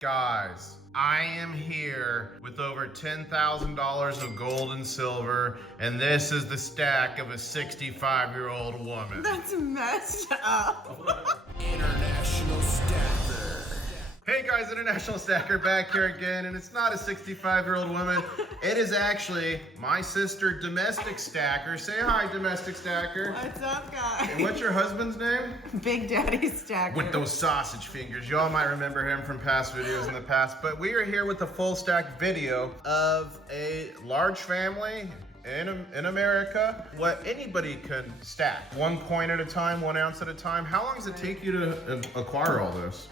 Guys, I am here with over $10,000 of gold and silver, and this is the stack of a 65-year-old woman. That's messed up. International Stacker. Hey guys, International Stacker back here again, and it's not a 65-year-old woman. It is actually my sister, Domestic Stacker. Say hi, Domestic Stacker. What's up, guys? And what's your husband's name? Big Daddy Stacker. With those sausage fingers. Y'all might remember him from past videos in the past, but we are here with a full stack video of a large family in America, what anybody can stack. 1 coin at a time, 1 ounce at a time. How long does it take you to acquire all this?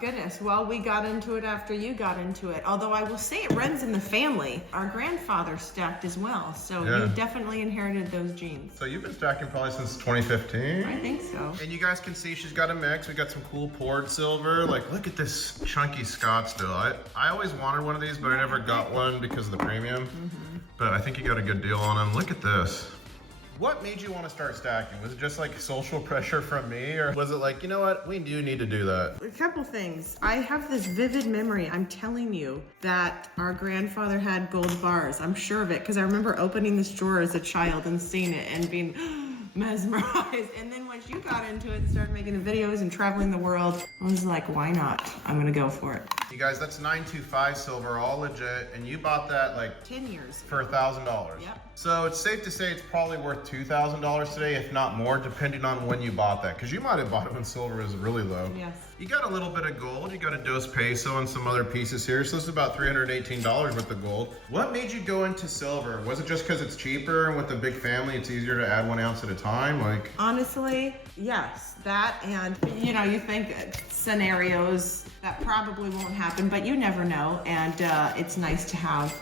Goodness, well, we got into it after you got into it. Although I will say it runs in the family. Our grandfather stacked as well, so Yeah. you definitely inherited those genes. So you've been stacking probably since 2015? I think so. And you guys can see she's got a mix. We got some cool poured silver. Like, look at this chunky Scottsdale. I always wanted one of these, but I never got one because of the premium. But I think you got a good deal on them. Look at this. What made you want to start stacking? Was it just like social pressure from me? Or was it like, you know what, we do need to do that? A couple things. I have this vivid memory, I'm telling you, that our grandfather had gold bars. I'm sure of it, because I remember opening this drawer as a child and seeing it and being mesmerized. And then once you got into it and started making the videos and traveling the world, I was like, why not? I'm gonna go for it. You guys, that's 925 silver, all legit. And you bought that like 10 years. for $1,000. Yep. So it's safe to say it's probably worth $2,000 today, if not more, depending on when you bought that. Because you might have bought it when silver was really low. Yes. You got a little bit of gold. You got a dos peso and some other pieces here. So this is about $318 worth of gold. What made you go into silver? Was it just because it's cheaper and with a big family, it's easier to add 1 ounce at a time? Like, Honestly, yes. That and, you know, you think scenarios that probably won't happen, but you never know. And it's nice to have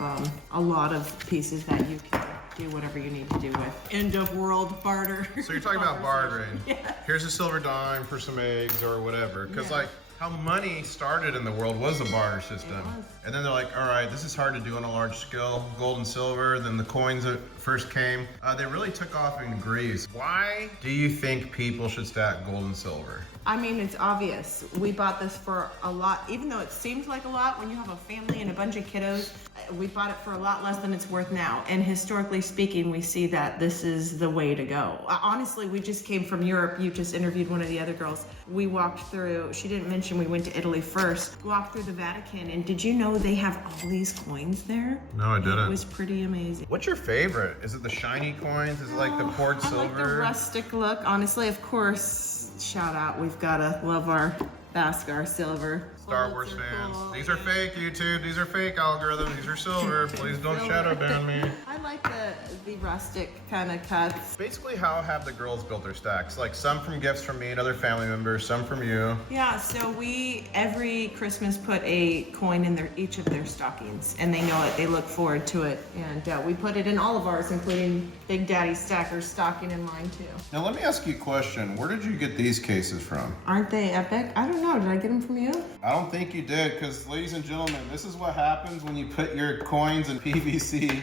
a lot of pieces that you can do whatever you need to do with. End of world barter. so you're talking about bartering. Yes. Here's a silver dime for some eggs or whatever. Because Yeah. like how money started in the world was a barter system. It was. And then they're like, all right, this is hard to do on a large scale, gold and silver. Then the coins that first came, they really took off in Greece. Why do you think people should stack gold and silver? I mean, it's obvious. We bought this for a lot, even though it seems like a lot when you have a family and a bunch of kiddos. We bought it for a lot less than it's worth now. And historically speaking, we see that this is the way to go. Honestly, we just came from Europe. You just interviewed one of the other girls. We walked through, she didn't mention we went to Italy first, walked through the Vatican. And did you know they have all these coins there? No, I It didn't. was pretty amazing. What's your favorite? Is it the shiny coins? Is it like the poured I like the silver? rustic look. Honestly, of course, shout out. We've got to love our Bhaskar silver. Star Wars Bullets are fans. cool. These are fake, YouTube. These are fake algorithms. These are silver. Please don't Silver. shadow ban me. I like the rustic kind of cuts. Basically, how have the girls built their stacks? Like some from gifts from me and other family members, some from you. Yeah, so we every Christmas put a coin in each of their stockings, and they know it. They look forward to it, and we put it in all of ours, including Big Daddy Stacker's stocking and mine too. Now, let me ask you a question. Where did you get these cases from? Aren't they epic? I don't know. Did I get them from you? I don't think you did, because ladies and gentlemen, this is what happens when you put your coins in PVC.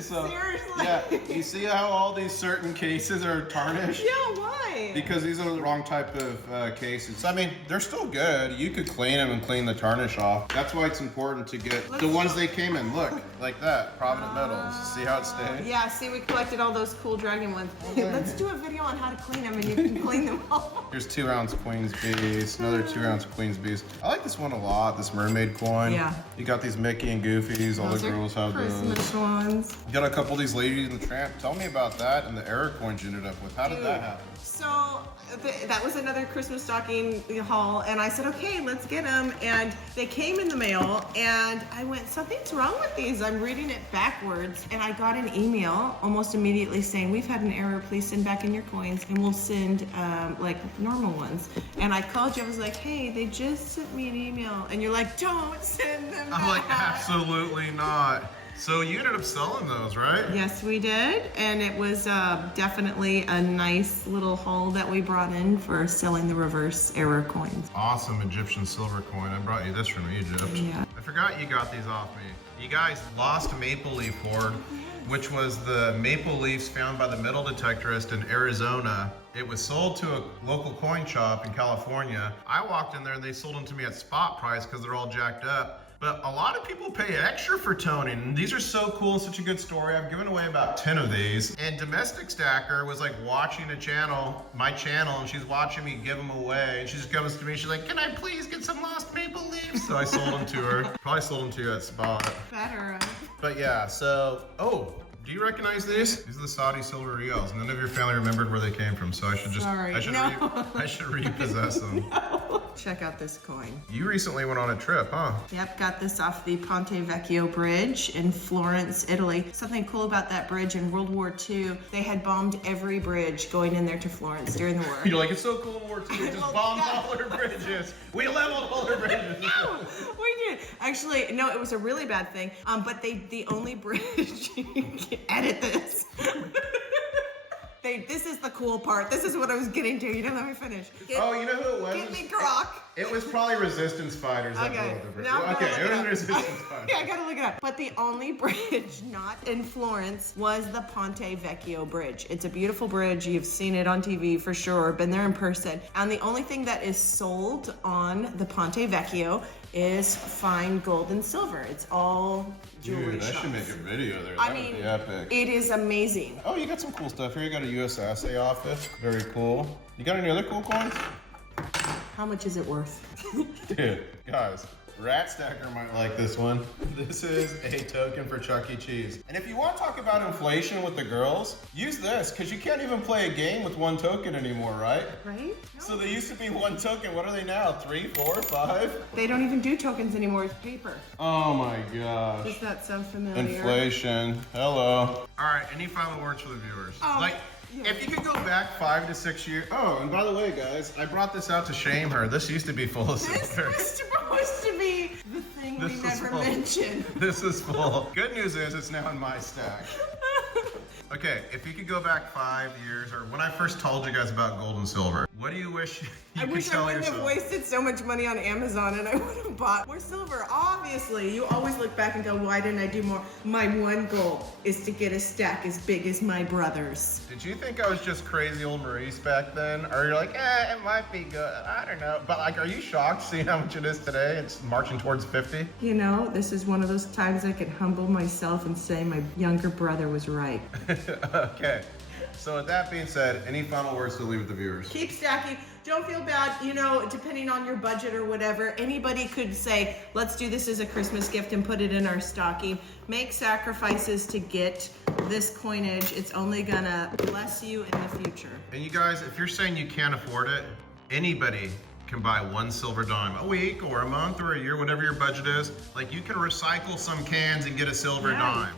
So, Seriously? yeah, you see how all these certain cases are tarnished? Yeah, why? Because these are the wrong type of cases. I mean, they're still good. You could clean them and clean the tarnish off. That's why it's important to get the ones they came in. Look, like that, Provident Metals. See how it stays? Yeah, see, we collected all those cool dragon ones. Let's do a video on how to clean them, and you can clean them all. Here's 2 ounce Queen's Beast, another 2 ounce Queen's Beast. I like this one a lot, this mermaid coin. Yeah. You got these Mickey and Goofies, all Those the are girls have Christmas those. ones. You got a couple of these ladies in the tramp. Tell me about that and the error coins you ended up with. How did that happen? So that was another Christmas stocking haul, and I said, okay, let's get them. And they came in the mail, and I went, something's wrong with these. I'm reading it backwards, and I got an email almost immediately saying, we've had an error. Please send back in your coins, and we'll send like normal ones. And I called you. I was like, hey, they just sent me an email, and you're like, don't send them back. I'm like, absolutely not. So you ended up selling those, right? Yes, we did, and it was definitely a nice little haul that we brought in for selling the reverse error coins. Awesome Egyptian silver coin. I brought you this from Egypt. Yeah. I forgot you got these off me. You guys lost maple leaf hoard, which was the maple leaves found by the metal detectorist in Arizona It was sold to a local coin shop in California. I walked in there and they sold them to me at spot price because they're all jacked up. But a lot of people pay extra for toning. And these are so cool and such a good story. I've given away about 10 of these. And Domestic Stacker was like watching a channel, my channel, and she's watching me give them away. And she just comes to me, she's like, can I please get some lost maple leaves? So I sold them to her. Probably sold them to you at spot. Better. But yeah, so, do you recognize these? These are the Saudi silver reals. None of your family remembered where they came from, so I should just, I should repossess them. No. Check out this coin. You recently went on a trip, huh? Yep, got this off the Ponte Vecchio Bridge in Florence, Italy. Something cool about that bridge in World War II, they had bombed every bridge going in there to Florence during the war. You're like, it's so cool in War II, we just bombed all their bridges. We leveled all their bridges. No, we did. Actually, no, it was a really bad thing. But the only bridge, edit this. This is the cool part. This is what I was getting to. You didn't let me finish. You know who it was? Get me grok. It was probably resistance fighters that blew up the bridge. It was resistance fighters. Yeah, I gotta look it up. But the only bridge not in Florence was the Ponte Vecchio Bridge. It's a beautiful bridge. You've seen it on TV for sure, been there in person. And the only thing that is sold on the Ponte Vecchio is fine gold and silver. It's all jewelry shops. I should make a video there. That would be epic. It is amazing. Oh, you got some cool stuff here. You got a U.S. assay office. Very cool. You got any other cool coins? How much is it worth? Dude, guys, Rat Stacker might like this one. This is a token for Chuck E. Cheese. And if you want to talk about inflation with the girls, use this, because you can't even play a game with one token anymore, right? Right? No. So they used to be one token. What are they now? 3, 4, 5? They don't even do tokens anymore. It's paper. Oh my gosh. Does that sound familiar? Inflation. Hello. All right, any final words for the viewers? If you could go back 5 to 6 years. Oh, and by the way, guys, I brought this out to shame her. This used to be full of silver. This was supposed to be the thing we never mentioned. This is full. Good news is it's now in my stack. Okay, if you could go back 5 years, or when I first told you guys about gold and silver, what do you wish you could tell yourself? I wouldn't have wasted so much money on Amazon and I would have bought more silver. Obviously, you always look back and go, why didn't I do more? My one goal is to get a stack as big as my brother's. Did you think I was just crazy old Maurice back then? Or you're like, it might be good. I don't know. But like, are you shocked seeing how much it is today? It's marching towards 50. You know, this is one of those times I can humble myself and say my younger brother was right. Okay. So with that being said, any final words to leave with the viewers? Keep stacking. Don't feel bad, you know, depending on your budget or whatever. Anybody could say, let's do this as a Christmas gift and put it in our stocking. Make sacrifices to get this coinage. It's only gonna bless you in the future. And you guys, if you're saying you can't afford it, anybody can buy one silver dime a week or a month or a year, whatever your budget is. Like, you can recycle some cans and get a silver dime.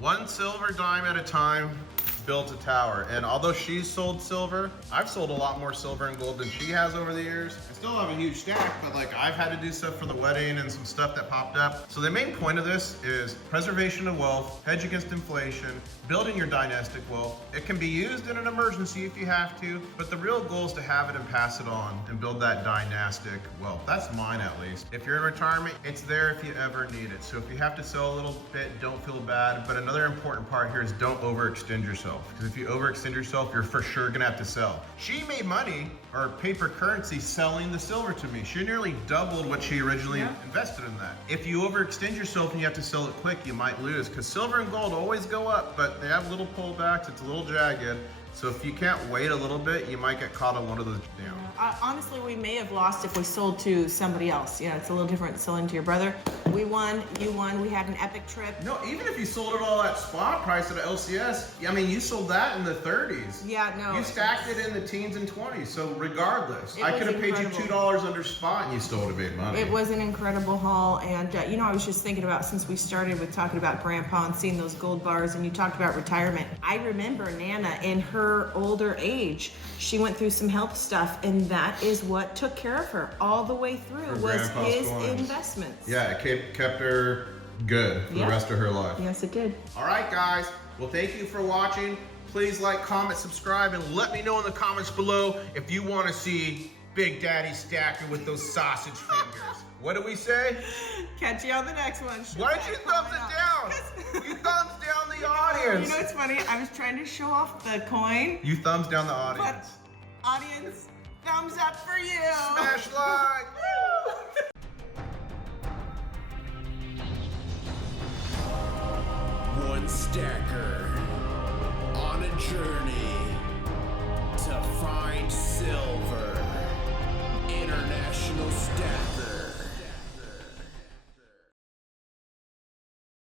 One silver dime at a time builds a tower. And although she's sold silver, I've sold a lot more silver and gold than she has over the years. I still have a huge stack, but like, I've had to do stuff for the wedding and some stuff that popped up. So the main point of this is preservation of wealth, hedge against inflation, building your dynastic wealth. It can be used in an emergency if you have to, but the real goal is to have it and pass it on and build that dynastic wealth. That's mine, at least. If you're in retirement, it's there if you ever need it. So if you have to sell a little bit, don't feel bad. But another important part here is don't overextend yourself. Because if you overextend yourself, you're for sure gonna have to sell. She made money, or paper currency, selling the silver to me. She nearly doubled what she originally invested in that. If you overextend yourself and you have to sell it quick, you might lose. Because silver and gold always go up, but they have little pullbacks, it's a little jagged. So if you can't wait a little bit, you might get caught on one of those down. Honestly, we may have lost if we sold to somebody else. You know, it's a little different selling to your brother. We won, you won, we had an epic trip. No, even if you sold it all at spot price at LCS, I mean, you sold that in the 30s. Yeah, no. You stacked it in the teens and 20s, so regardless. I was could have paid you incredible. $2 under spot and you still would have made money. It was an incredible haul, and you know, I was just thinking about, since we started with talking about Grandpa and seeing those gold bars, and you talked about retirement. I remember Nana in her older age, she went through some health stuff, and that is what took care of her all the way through, Her was grandpa's his coins. investments. Yeah, it kept her good for the rest of her life. Yes, it did. All right, guys. Well, thank you for watching. Please like, comment, subscribe, and let me know in the comments below if you want to see Big Daddy Stacker with those sausage fingers. What do we say? Catch you on the next one. Why don't you thumbs it down? You thumbs down the audience. You know what's funny? I was trying to show off the coin. You thumbs down the audience. Audience, thumbs up for you. Smash like. One stacker on a journey to find silver. International Stacker.